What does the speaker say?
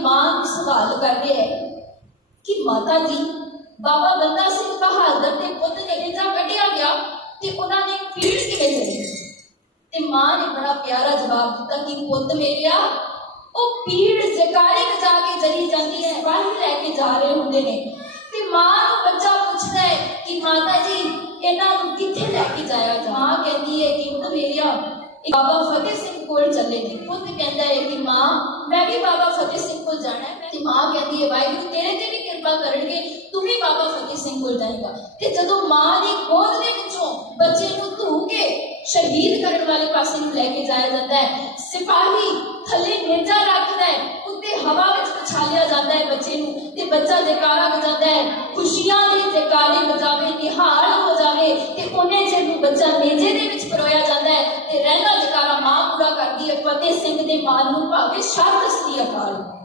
ਮਾਂ ਨੂੰ ਸਵਾਲ ਕਰਦੇ ਹੈ ਕਿ ਮਾਤਾ ਜੀ, ਬਾਬਾ ਬੰਦਾ ਸਿੰਘ ਬਹਾਦਰ ਦੇ ਪੁੱਤ ਨੇ ਜਿੱਦਾਂ ਕੱਢਿਆ ਗਿਆ ਤੇ ਉਹਨਾਂ ਨੇ ਪੀੜ ਕਿਵੇਂ ਚਲੀ ਤੇ ਮਾਂ ਨੇ ਬੜਾ ਪਿਆਰਾ ਜਵਾਬ ਦਿੱਤਾ ਕਿ ਪੁੱਤ ਮੇਰਿਆ ਉਹ ਪੀੜ ਜਗਾੜੇ ਵਜਾ ਕੇ ਚਲੀ ਜਾਂਦੀ ਹੈ ਵਾਹੀ ਲੈ ਕੇ ਜਾ ਰਹੇ ਹੁੰਦੇ ਨੇ। ਤੇ ਮਾਂ ਨੂੰ ਬੱਚਾ ਪੁੱਛਦਾ ਹੈ ਕਿ ਮਾਤਾ ਜੀ, ਇਹਨਾਂ ਨੂੰ ਕਿੱਥੇ ਲੈ ਕੇ ਜਾਇਆ ਜਾ ਮਾਂ ਕਹਿੰਦੀ ਹੈ ਕਿ ਪੁੱਤ ਮੇਰਿਆ ਬਾਬਾ ਫਤਿਹ ਸਿੰਘ ਕੋਲ ਚੱਲੇ ਨੇ। ਪੁੱਤ ਕਹਿੰਦਾ ਹੈ ਕਿ ਮਾਂ, ਮੈਂ ਵੀ ਬਾਬਾ ਫਤਿਹ ਸਿੰਘ ਤੇ ਮਾਂ ਕਹਿੰਦੀ ਹੈ ਵਾਹਿਗੁਰੂ ਤੇਰੇ ਤੇ ਵੀ ਕਿਰਪਾ ਕਰਨਗੇ ਤੂੰ ਵੀ ਬਾਬਾ ਫਤਿਹ ਸਿੰਘ ਕੋਲ ਜਾਏਗਾ ਤੇ ਜਦੋਂ ਮਾਂ ਦੀ ਗੋਦ ਦੇ ਵਿੱਚੋਂ ਬੱਚੇ ਨੂੰ ਧੂ ਕੇ ਸ਼ਹੀਦ ਕਰਨ ਵਾਲੇ ਪਾਸੇ ਨੂੰ ਲੈ ਕੇ ਜਾਇਆ ਜਾਂਦਾ ਹੈ ਸਿਪਾਹੀ ਥੱਲੇ ਨੇਜਾ ਰੱਖਦਾ ਹੈ ਉੱਤੇ ਹਵਾ ਵਿੱਚ ਉਛਾਲਿਆ ਜਾਂਦਾ ਹੈ ਬੱਚੇ ਨੂੰ ਤੇ ਬੱਚਾ ਜੈਕਾਰਾ ਵਜਾਉਂਦਾ ਹੈ ਖੁਸ਼ੀਆਂ ਦੇ ਜੈਕਾਰੇ ਵਜਾਵੇ ਨਿਹਾਲ ਹੋ ਜਾਵੇ ਤੇ ਉਹਨੇ ਚਿਰ ਨੂੰ ਬੱਚਾ ਨੇਜੇ ਦੇ ਵਿੱਚ ਪਰੋਇਆ ਜਾਂਦਾ ਹੈ ਤੇ ਰਹਿੰਦਾ ਜੈਕਾਰਾ ਮਾਂ ਪੂਰਾ ਕਰਦੀ ਹੈ ਫਤਿਹ ਸਿੰਘ ਦੇ ਮਾਨ ਨੂੰ ਭਾਵੇਂ ਸ਼ਰਤ ਸ੍ਰੀ ਅਕਾਲ